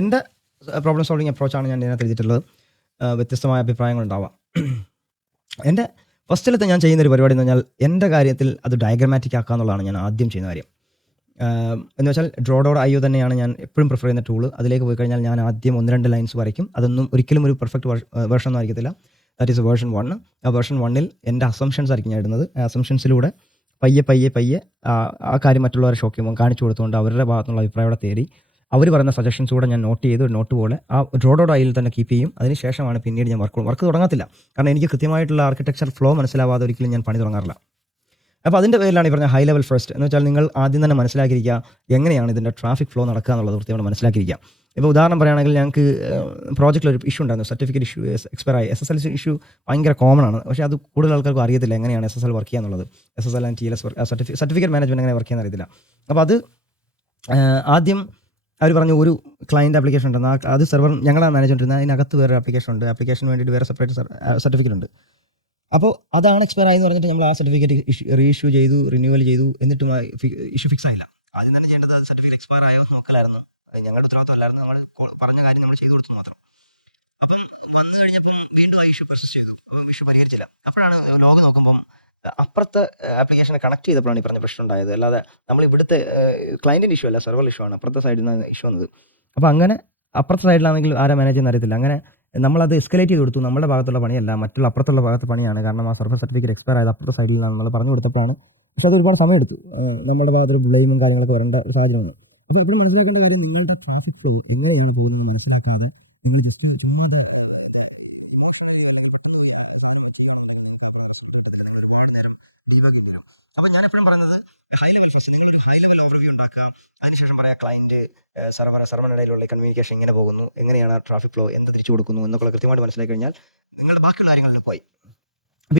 എൻ്റെ problem solving അപ്രോച്ചാണ് ഞാൻ ഇതിനകത്ത് എഴുതിയിട്ടുള്ളത്. വ്യത്യസ്തമായ അഭിപ്രായങ്ങളുണ്ടാവാം. എൻ്റെ ഫസ്റ്റിലത്തെ ഞാൻ ചെയ്യുന്നൊരു പരിപാടി എന്ന് പറഞ്ഞാൽ എൻ്റെ കാര്യത്തിൽ അത് ഡയഗ്രമാറ്റിക് ആക്കുക എന്നുള്ളതാണ് ഞാൻ ആദ്യം ചെയ്യുന്ന കാര്യം. എന്ന് വെച്ചാൽ draw.io തന്നെയാണ് ഞാൻ എപ്പോഴും പ്രിഫർ ചെയ്യുന്ന ടൂള്. അതിലേക്ക് പോയി കഴിഞ്ഞാൽ ഞാൻ ആദ്യം 1-2 ലൈൻസ് വരയ്ക്കും. അതൊന്നും ഒരിക്കലും ഒരു പെർഫെക്റ്റ് വേർഷൻ ഒന്നും ആയിരിക്കത്തില്ല. That is version 1. ആ വേർഷൻ 1-ൽ എൻ്റെ അസംഷൻസ് ആയിരിക്കും ഞാൻ ഇടുന്നത്. ആ അസംഷൻസിലൂടെ പയ്യെ ആ കാര്യം മറ്റുള്ളവരെ കാണിച്ചു കൊടുത്തുകൊണ്ട് അവരുടെ ഭാഗത്തുനിന്നുള്ള അഭിപ്രായം അവിടെ തേടി അവർ പറയുന്ന സജഷൻസ് കൂടെ ഞാൻ നോട്ട് ചെയ്ത് ഒരു നോട്ട് പോലെ ആ draw.io തന്നെ കീപ്പ് ചെയ്യും. അതിന് ശേഷമാണ് പിന്നീട് ഞാൻ വർക്ക് തുടങ്ങത്തില്ല. കാരണം എനിക്ക് കൃത്യമായിട്ടുള്ള ആർക്കിടെക്ചർ ഫ്ലോ മനസ്സിലാവാതെ ഒരിക്കലും ഞാൻ പണി തുടങ്ങാറില്ല. അപ്പോൾ അതിൻ്റെ പേരിലാണ് ഈ പറഞ്ഞ ഹൈ ലെവൽ ഫസ്റ്റ് എന്ന് വെച്ചാൽ നിങ്ങൾ ആദ്യം തന്നെ മനസ്സിലാക്കിയിരിക്കുക എങ്ങനെയാണ് ഇതിൻ്റെ ട്രാഫിക് ഫ്ലോ നടക്കുക എന്നുള്ളത് കൃത്യമായിട്ട് മനസ്സിലാക്കിയിരിക്കുക. ഇപ്പോൾ ഉദാഹരണം പറയുകയാണെങ്കിൽ ഞങ്ങൾക്ക് പ്രോജക്റ്റിൽ ഒരു ഇഷ്യൂ ഉണ്ടായിരുന്നു. സർട്ടിഫിക്കറ്റ് ഇഷ്യൂ എക്സ്പയർ ആയി. SSL ഇഷ്യൂ ഭയങ്കര കോമൺ ആണ്. പക്ഷേ അത് കൂടുതൽ ആൾക്കാർക്ക് അറിയത്തില്ല എങ്ങനെയാണ് SSL വർക്ക് ചെയ്യുക എന്നുള്ളത്. SSL and TLS certificate management എങ്ങനെ വർക്ക് ചെയ്യാൻ അറിയത്തില്ല. അപ്പോൾ അത് ആദ്യം അവർ പറഞ്ഞു ഒരു ക്ലയൻറ്റ് ആപ്ലിക്കേഷൻ ഉണ്ടെന്ന്. അത് സെർവർ ഞങ്ങളാണ് മാനേജ് ചെയ്തിരുന്നത്. അതിനകത്ത് വേറെ ആപ്ലിക്കേഷൻ ഉണ്ട്. ആപ്ലിക്കേഷന് വേണ്ടിയിട്ട് വേറെ സെപ്പറേറ്റ് സർട്ടിഫിക്കറ്റ് ഉണ്ട്. അപ്പോൾ അതാണ് എക്സ്പയർ ആയെന്ന് പറഞ്ഞിട്ട് നമ്മൾ ആ സർട്ടിഫിക്കറ്റ് റീഇഷ്യൂ ചെയ്തു, റിന്യൂവൽ ചെയ്തു. എന്നിട്ടും ഇഷ്യൂ ഫിക്സ് ആയില്ല. ആദ്യം തന്നെ ചെയ്യേണ്ടത് അത് സർട്ടിഫിക്കറ്റ് എക്സ്പയർ ആയോ നോക്കലായിരുന്നു. ഞങ്ങളുടെ ഉത്തരവാദിത്തമല്ലായിരുന്നു. നമ്മൾ പറഞ്ഞ കാര്യം നമ്മൾ ചെയ്തു കൊടുത്തു മാത്രം. അപ്പം വന്നു കഴിഞ്ഞപ്പം വീണ്ടും ആ ഇഷ്യൂ പെർസിസ്റ്റ് ചെയ്തു. അപ്പം ഇഷ്യൂ പരിഹരിച്ചില്ല. അപ്പോഴാണ് ലോഗ് നോക്കുമ്പം അപ്പുറത്തെ ആപ്ലിക്കേഷനെ കണക്ട് ചെയ്തപ്പോഴാണ് ഈ പറഞ്ഞ പ്രശ്നം ഉണ്ടായത്. അല്ലാതെ നമ്മൾ ഇവിടുത്തെ ക്ലയൻറ്റിൻ്റെ ഇഷ്യൂ അല്ല, സെർവർ ഇഷ്യൂ ആണ്. അപ്പുറത്തെ സൈഡിൽ നിന്ന് ഇഷ്യൂ വന്നത്. അപ്പോൾ അങ്ങനെ അപ്പുറത്തെ സൈഡിലാണെങ്കിൽ ആരാ മാനേജ് ചെയ്യുന്ന അറിയത്തില്ല. അങ്ങനെ നമ്മളത് എസ്കലേറ്റ് ചെയ്ത് കൊടുത്തു. നമ്മുടെ ഭാഗത്തുള്ള പണിയല്ല, മറ്റുള്ള അപ്പുറത്തുള്ള ഭാഗത്തെ പണിയാണ്. കാരണം ആ സർവർ സർട്ടിഫിക്കറ്റ് എക്സ്പയർ ആയത് അപ്പുറത്തെ സൈഡിൽ നിന്നാണ് നമ്മൾ പറഞ്ഞു കൊടുത്തപ്പോഴാണ്. പക്ഷേ അത് ഒരുപാട് സമയം എടുത്തു. നമ്മുടെ ഭാഗത്തൊരു ബ്ലെയിമും കാര്യങ്ങളൊക്കെ വരേണ്ട സാഹചര്യമാണ്. അപ്പോൾ ഇപ്പോൾ മനസ്സിലാക്കേണ്ട കാര്യം നിങ്ങളുടെ ട്രാഫിക് ഫ്ലോ എങ്ങനെയാണ് പോകുന്നത് മനസ്സിലാക്കാതെ നിങ്ങൾ ജസ്റ്റ് ചുമ്മാ ഒരുപാട് നേരം ഡീബഗ് ചെയ്യണം. അപ്പോൾ ഞാൻ എപ്പോഴും പറയുന്നത് ഹൈ ലെവൽ ഫസ്റ്റ് നിങ്ങളൊരു ഹൈ ലെവൽ ഓവർവ്യൂ ഉണ്ടാക്കുക. അതിനുശേഷം പറയാം ക്ലയൻറ്റ് സെർവറിനിടയിലുള്ള കമ്മ്യൂണിക്കേഷൻ എങ്ങനെ പോകുന്നു, എങ്ങനെയാണ് ട്രാഫിക് ഫ്ലോ, എന്ത് തിരിച്ചു കൊടുക്കുന്നു എന്നൊക്കെ കൃത്യമായിട്ട് മനസ്സിലാക്കി കഴിഞ്ഞാൽ നിങ്ങളുടെ ബാക്കിയുള്ള കാര്യങ്ങളിൽ പോയി.